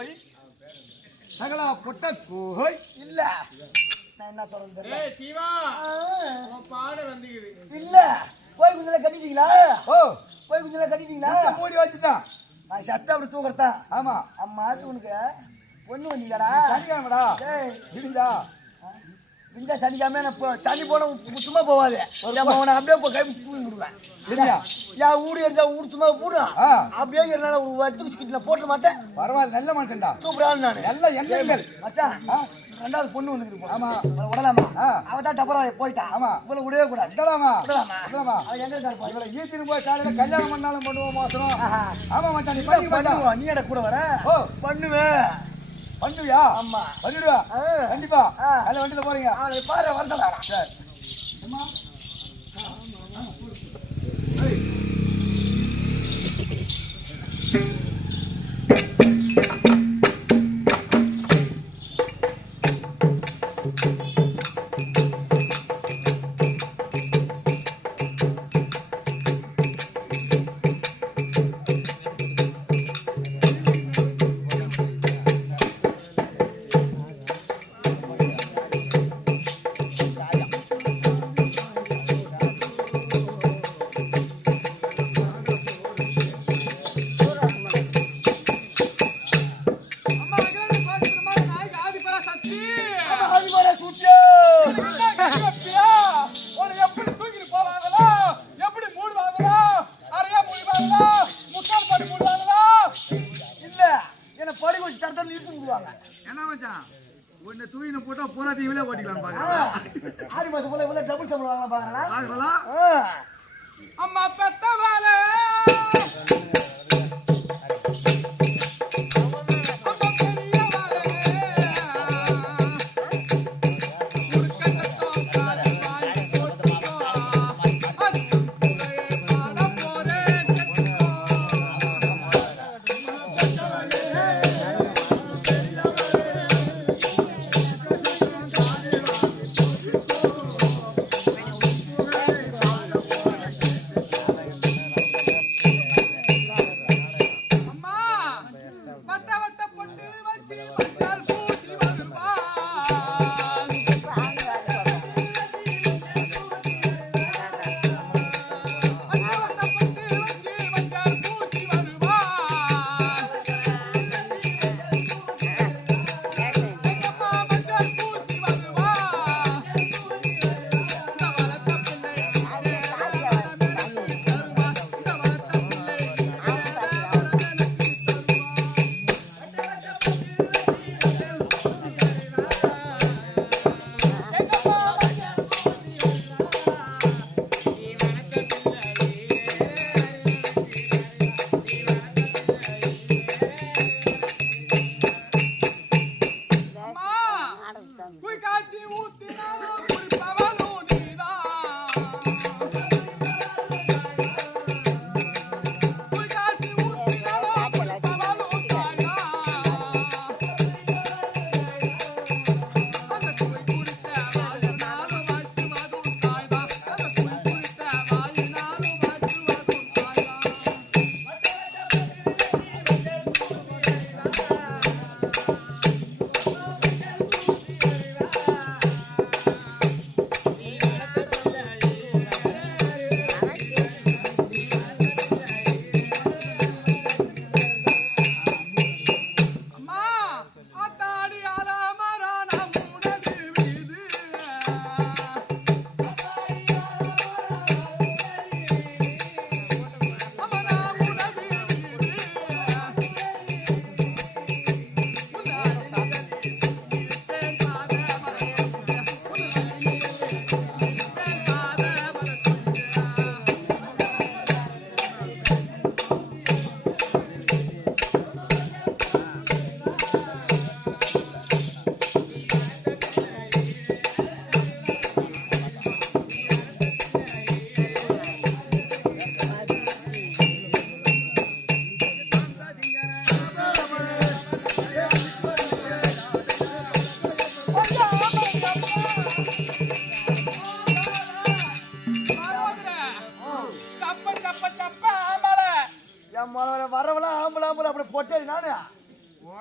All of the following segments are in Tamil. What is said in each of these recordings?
கோய் சகலா பொட்ட கோய் இல்ல நான் என்ன சொல்றது தெரியல. ஏய் சிவா பாட வந்துக்குது. இல்ல கோய் குஞ்சல கட்டிட்டீங்களா? ஓ கோய் குஞ்சல கட்டிட்டீங்களா? மூடி வச்சுட்டான். நான் சத்த அப்படி தூக்குறதா. ஆமா அம்மா உனக்கு பொண்ணு வந்தீங்கடா. சனிக்கிழமைடா. டேய் விடுதா இந்த சனிக்கிழமை நான் தண்ணி போன சும்மா போவாது. அவனை அப்படியே கை தூக்கி விடுவேன். சரியா என் ஊடு எரிஞ்சா ஊடு சும்மா போடுறான். அப்படியே என்னால ஒரு வட்டுக்கு நான் போட்ட மாட்டேன். பரவாயில்ல நல்ல மனுஷன்டா. சூப்பரான நானு நல்ல எண்ணங்கள் மச்சான். ரெண்டாவது பொண்ணு வந்துக்குது. ஆமா விடலாமா? அவ தான் டப்பரா போயிட்டான். ஆமா இவ்வளவு விடவே கூடாது. விடலாமா விடலாமா? விடலாமா? அவன் எங்க இருக்கா? இவளை ஈத்தின்னு போய் காலையில கல்யாணம் பண்ணாலும் பண்ணுவோம் மாசம். ஆமா மச்சான் நீ பண்ணி பண்ணுவா. நீ எட கூட வர? ஓ பண்ணுவேன். பண்ணுவியா? ஆமா பண்ணிடுவா கண்டிப்பா. அதுல வண்டியில போறீங்க. அவளை பாரு வரதா. சரி அம்மா அம்மா பெத்தவாளே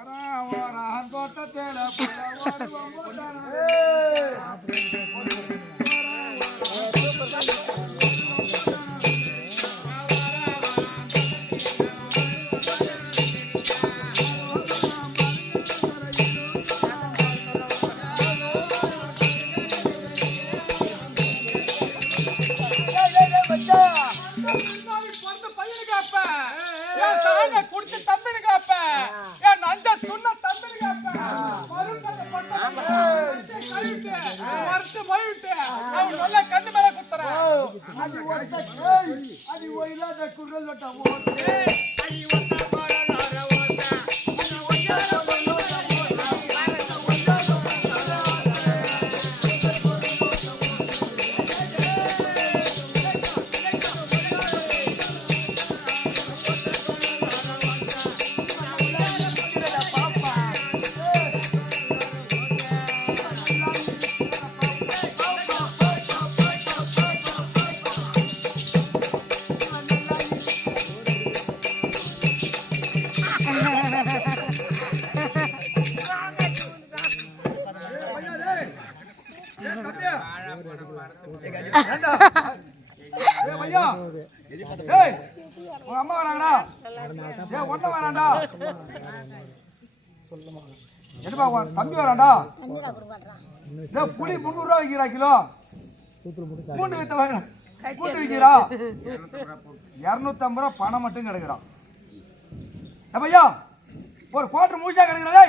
வரான் தோட்டத்தேல அம்மா வராங்கடா ஒன்ன வராண்டா என்னப்பா தம்பி வராண்டா புளி 300 ரூபா விற்கிறா கிலோ பூண்டு வித்த பூண்டு விற்கிறா 250 ரூபா பணம் மட்டும் கிடைக்கிறான் ஐயா ஒரு கோட்டர் முழுசா கிடைக்கிறா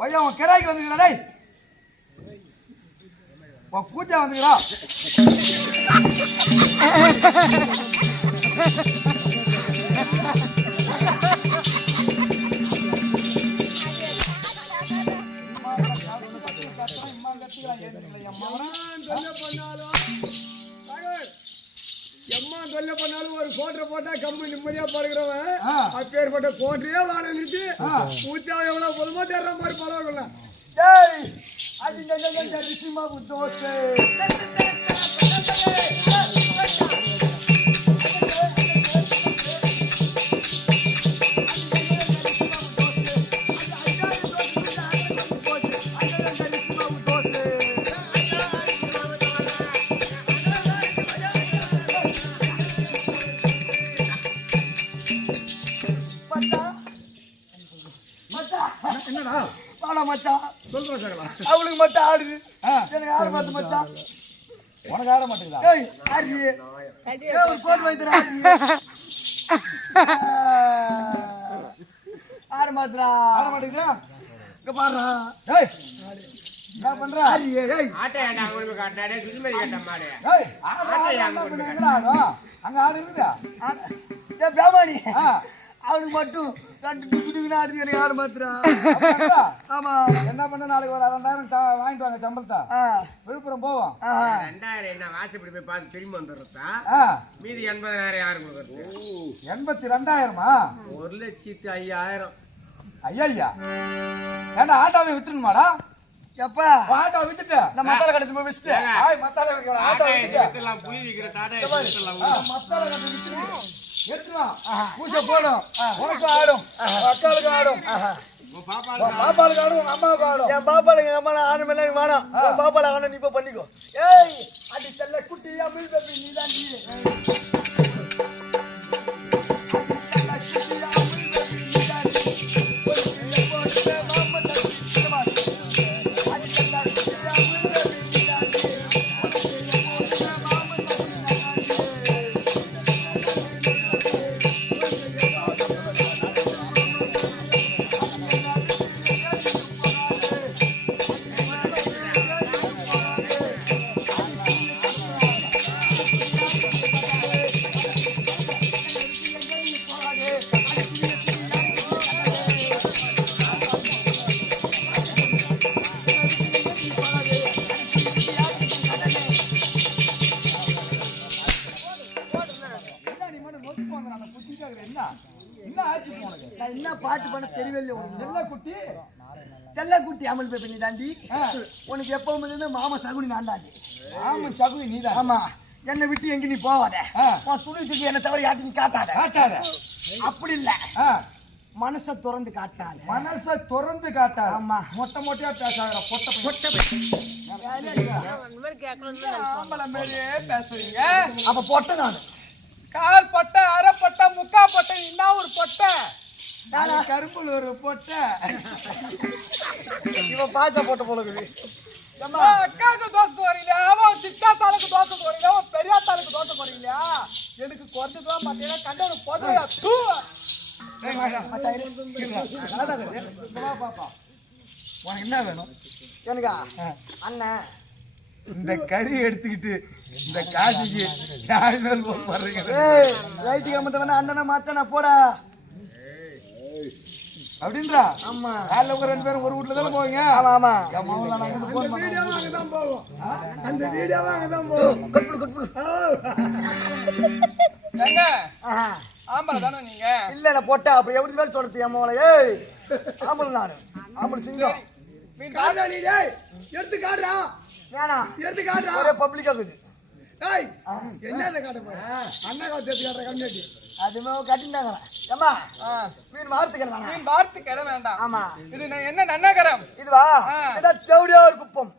பையா உன் கிராய்க்கு வந்துக்கிறா பூஜா வந்துக்கிறா தொல்லை பண்ணாலும் ஒரு கோட்டரை போட்டா கம்பு நிம்மதியா படுக்கிறவன் அப்பேற்பட்ட கோட்டரையே வாழனிட்டு ஊத்தாவை எவ்வளவு பொதுமா தேடுற மாதிரி பரவாயில்ல அது ரிசிமா தோசை அவளுக்கு மட்டும் ஆடுது எனக்கு ஆட மாட்டேன் மச்சான் உனக்கு ஆட மாட்டேங்குதா ஒரு கோட் வைத்திர ஆட மாத்திரா ஆட மாட்டேங்குதா இங்க பாடுறா என்ன பண்ற அங்க ஆடு இருக்குதா பேமானி அவனுக்கு மட்டும் 2 துடுக்குன்னு ஆடுது எனக்கு ஆட மாத்திரா ஆமா என்ன பண்ண நாளைக்கு ஒரு 2000 வாங்கிட்டு வாங்க சம்பளத்தை விழுப்புரம் போவோம் 2000 என்ன வாசப்படி போய் பார்த்து திரும்பி வந்துடுறதா மீதி 80,000 யாரு கொடுக்குறது 82,000மா 1,05,000 ஐயா ஏண்டா ஆட்டோவை வித்துணுமாடா எப்பா ஆட்டோவை வித்துட்டு நான் மத்தால கடத்து போய் வித்துட்டு மத்தால வைக்கலாம் ஆட்டோவை வித்துலாம் புளி விக்கிற டாடா வித்துலாம் மத்தால கடத்து வித்துட்டு எடுத்துலாம் பூசை போடும் உனக்கு ஆடும் அக்காளுக்கு ஆடும் பாப்பாளுக்கு ஆடும் உங்க அம்மாவுக்கு ஆடும் என் பாப்பாளுக்கு எங்க அம்மா ஆடும் எல்லாம் வேணாம் என் பாப்பால ஆடும் நீ இப்ப பண்ணிக்கோ ஏய் அது தெல்ல குட்டியா மில் பேபி நீ தான் நீ என்ன பாட்டு பண்ண தெரியவே இல்லை செல்லக்குட்டி அமல் பேப்ப நீ தாண்டி உனக்கு எப்பவுமே மாமா சகுனி நான் தாண்டி ஆமா சகுனி நீ தான் ஆமா என்னை விட்டு எங்க நீ போவாத உன் துணி தூக்கி என்ன தவிர யாட்டி நீ காட்டாத காட்டாத அப்படி இல்ல மனசை திறந்து காட்டாத. மனசை திறந்து காட்டாத. ஆமா. மொட்டை மொட்டையா பேசாத. பொட்டை ஆம்பளை மாதிரியே பேசுறீங்க. அப்ப பொட்டை நானு. கால் பொட்டை, அரை பொட்டை, முக்கா பொட்டை, இன்னும் ஒரு பொட்டை, கரும்புல ஒரு பொட்டை. இவன் பாய்ச்ச போட்ட போல அக்காவுக்கு தோசை போறீங்களா, அவன் சித்தா தாளுக்கு தோசை போறீங்களா, அவன் பெரியா தாளுக்கு தோசை போறீங்களா? எனக்கு குறைஞ்சதுதான் பாத்தீங்கன்னா கண்டவனுக்கு போதும். உனக்கு என்ன வேணும்? எனக்கா அண்ணன் இந்த கறி எடுத்துக்கிட்டு இந்த காசிக்கு யாரு மேல் போடுறீங்க? ரைட்டு கம்பத்தவன அண்ணனை மாத்தனா போடா அப்படின்றா. ஆமா காலைல ஒரு 2 பேரும் ஒரு வீட்டுல தானே போவீங்க. ஆமா ஆமா அந்த வீடியோவா அங்கதான் போவோம். ஆம்பளை தானே நீங்க? இல்ல நான் போட்டா அப்ப எப்படி மேல சொல்றது அம்மாவளை? ஏய் ஆம்பளை நானு, ஆம்பளை சிங்கம். எடுத்து காட்டுறா, வேணாம் எடுத்து காட்டுறா. ஒரே பப்ளிக் ஆகுது. ஏய் என்ன காட்ட போற? அண்ணா காட்டு எடுத்து காட்டுற கம்மியாட்டி. அதுமே கட்டிட்டாங்க. ஏம்மா மீன் வார்த்தைகள் வேணாம். மீன் வார்த்தை கிட வேண்டாம். ஆமா இது என்ன நன்னகரம்? இதுவா ஏதா தேவடியா ஒரு குப்பம்.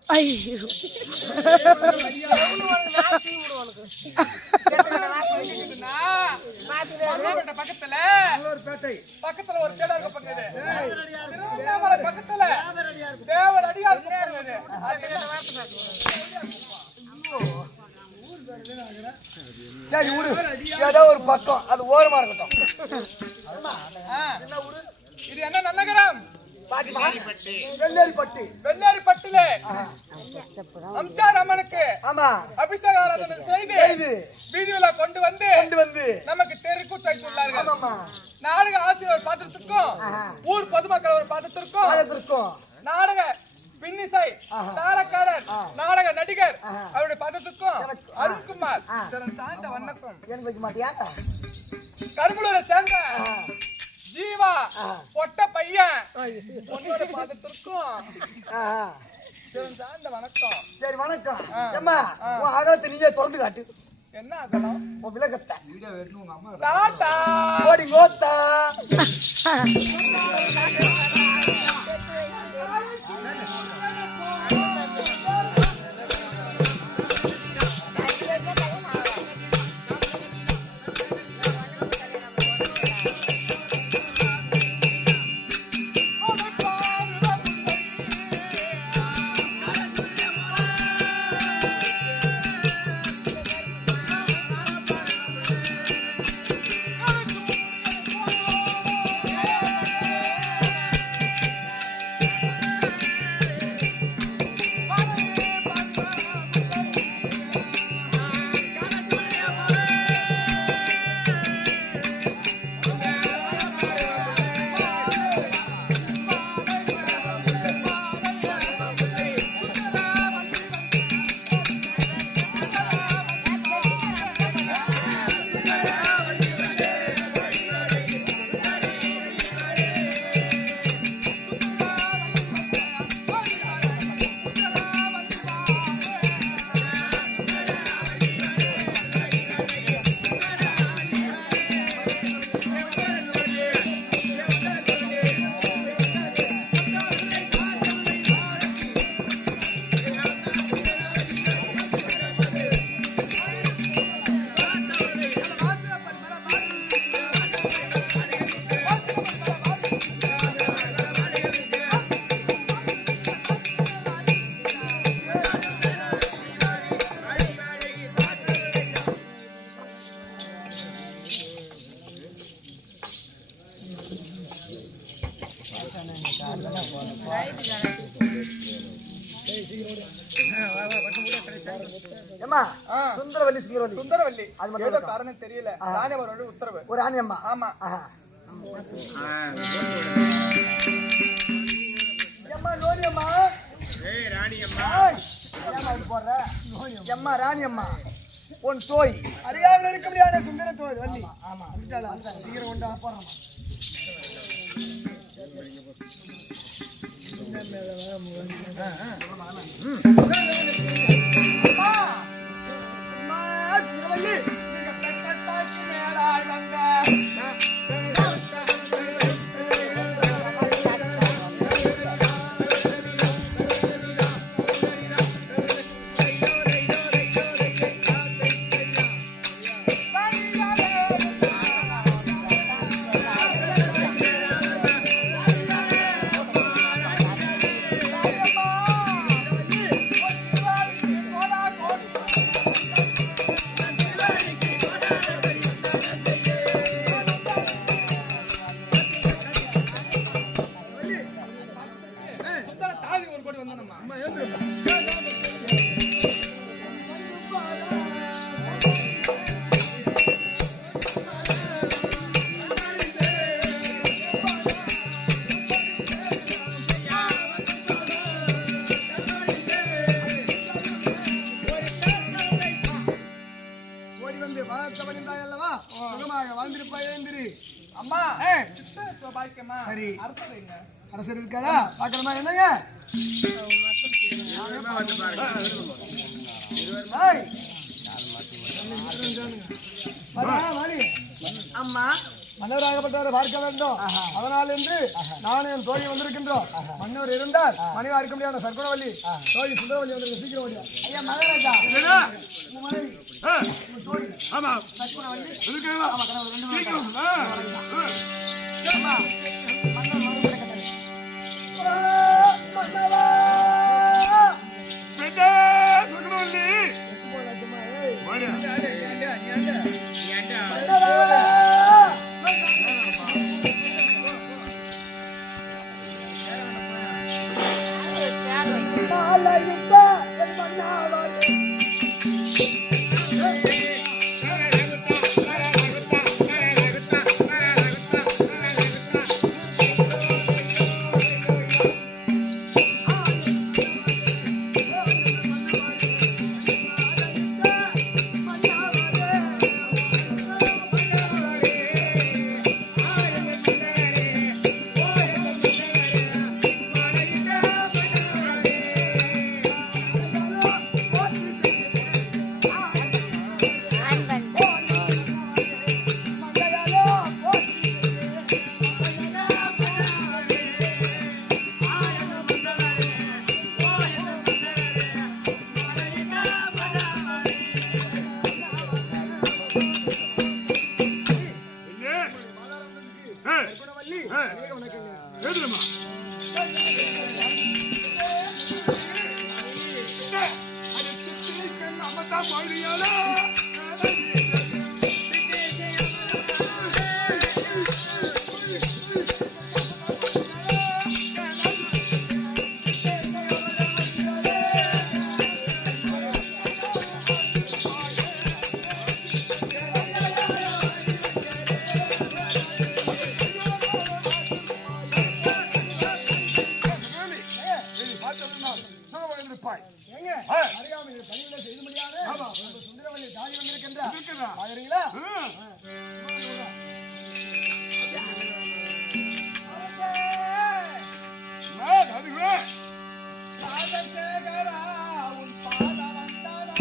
பக்கத்துல ஒரு தேடா இருக்க பக்கத்துல தேவர் அடியார் குப்பம் இது. சரி விடு, ஏதோ ஒரு பக்கம் அது ஓரமா இருக்கட்டும். இது என்ன நன்னகரம்? வெள்ளேரிப்பட்டு. வெள்ளேரிப்பட்டிலே அம்சார் அம்மனுக்கு ஆமா அபிஷேக ஆராதனை செய்து வீதியில கொண்டு வந்து நமக்கு தெருக்கூத்து வைத்துள்ளார்கள். நாடக ஆசிரியர் பாத்திரத்திற்கும் ஊர் பொதுமக்கள் ஒரு பாத்திரத்திற்கும் நாடக பின்னிசை தாளக்காரர் நாடக நடிகர் அவருடைய பதத்துக்கும் அருண்குமார் சார்ந்த வண்ணக்கும் கரும்புலூரை சேர்ந்த ஜீவா பொட்ட பையன் பொண்ணோட பதத்திற்கும் சார்ந்த வணக்கம். சரி வணக்கம். அகலத்தை நீயே திறந்து காட்டு. என்ன அகலம்? விலகத்தை ஓடி கோத்தா சுந்தரவல்லி சுந்தரவல்லி அது ஏதோ காரணம் தெரியல. ராணியம்மனோட உத்தரவு. ஒரு ராணியம்மா. ஆமா. ராணியம்மா எம்மா ராணியம்மா உன் தோய் அறியாமல் இருக்க முடியாத சுந்தர தோய் வள்ளி. ஆமா சீக்கிரம் கொண்டா போறோம். அம்மா ஏய். சித்த சௌபாக்கியமா சரி. அரசர் எங்க? அரசர் இருக்காரா பாக்கணுமா என்னங்க வந்து பாருங்க ஏய். வாடா, வாடி. அம்மா மன்னவராகப்பட்டவரை பார்க்க வேண்டும் அதனால் என்று நானும் என் தோழி வந்திருக்கின்றோம் மன்னவர் இருந்தால் மனைவா இருக்க முடியாத சர்க்குணவல்லி தோழி சுந்தரவல்லி வந்திருக்கு சீக்கிரம் வழியா ஐயா மகாராஜா உங்க மனைவி உங்க தோழி ஆமா சர்க்குணவல்லி இருக்கீங்களா? ஆமா கணவர் ரெண்டு பேரும் சீக்கிரம் அம்மா, மன்னர் வந்து கிடக்கட்டும். மன்னவா! பெண்ணே சகுனவல்லி எட்டு போல லட்சமா, ஏய். வாடியா. மன்னவா! மாலையிட்ட என் மன்னாவாய். பெண்ணே ஏய் சர்க்குணவல்லி, அநேக வணக்கங்க. ஏதுமா ஏங்க, அறியாமையில் பணிவிடை செய்து முடியாது. நம்ம சுந்தரவல்லி தாய் வந்திருக்கின்றார். பாக்குறீங்களா? ராஜசேகரா, உன் பாத வந்தனா.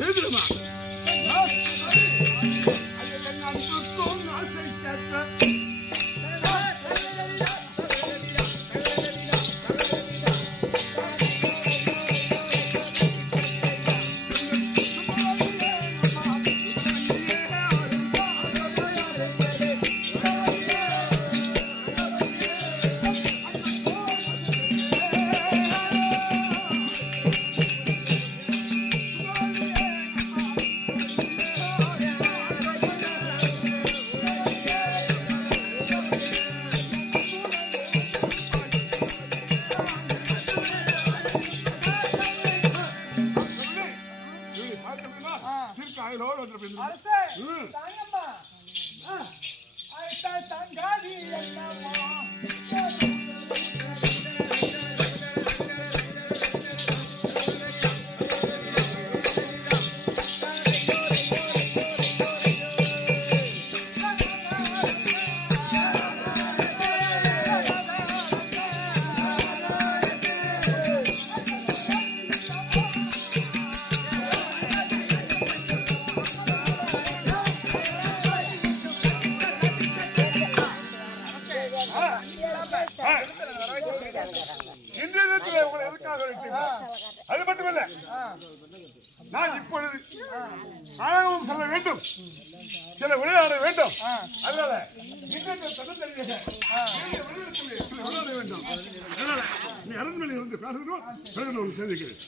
ஏதுமா அரசே, தாங்கம்மா. ஐட்டா தங்காதி என்னம்மா. இன்றைய தினத்திலே உங்களை எதுக்காக வைத்தீர்கள்? அது மட்டுமல்ல நான் இப்பொழுது நாடகம் செல்ல வேண்டும் சில விளையாட வேண்டும் அதனால இன்றைய தன்னந்தனியாக விளையாட வேண்டும் அதனால நீ அரண்மனை இருந்து பேசுகிறோம் பிறகு நான் சந்திக்கிறேன்